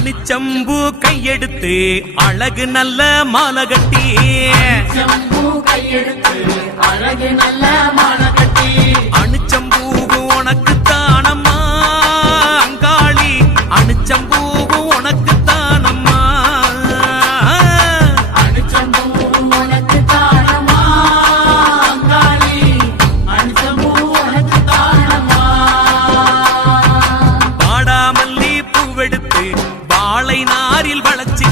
அணிச்சம்பூ கையெடுத்து அழகு நல்ல மாலை கட்டி சம்பூ கையெடுத்து அழகு நல்ல மாலை கட்டி அணிச்சம்பூ உனக்கு தானம்மா அங்காளி அணிச்சம்பூ உனக்கு தானம்மா அணிச்சம்பூ உனக்கு தானம்மா அங்காளி அணிச்சம்பூ உனக்கு தானம்மா பாடாமல்லி பூவெடுத்து வாழை நாரில் வளர்ச்சி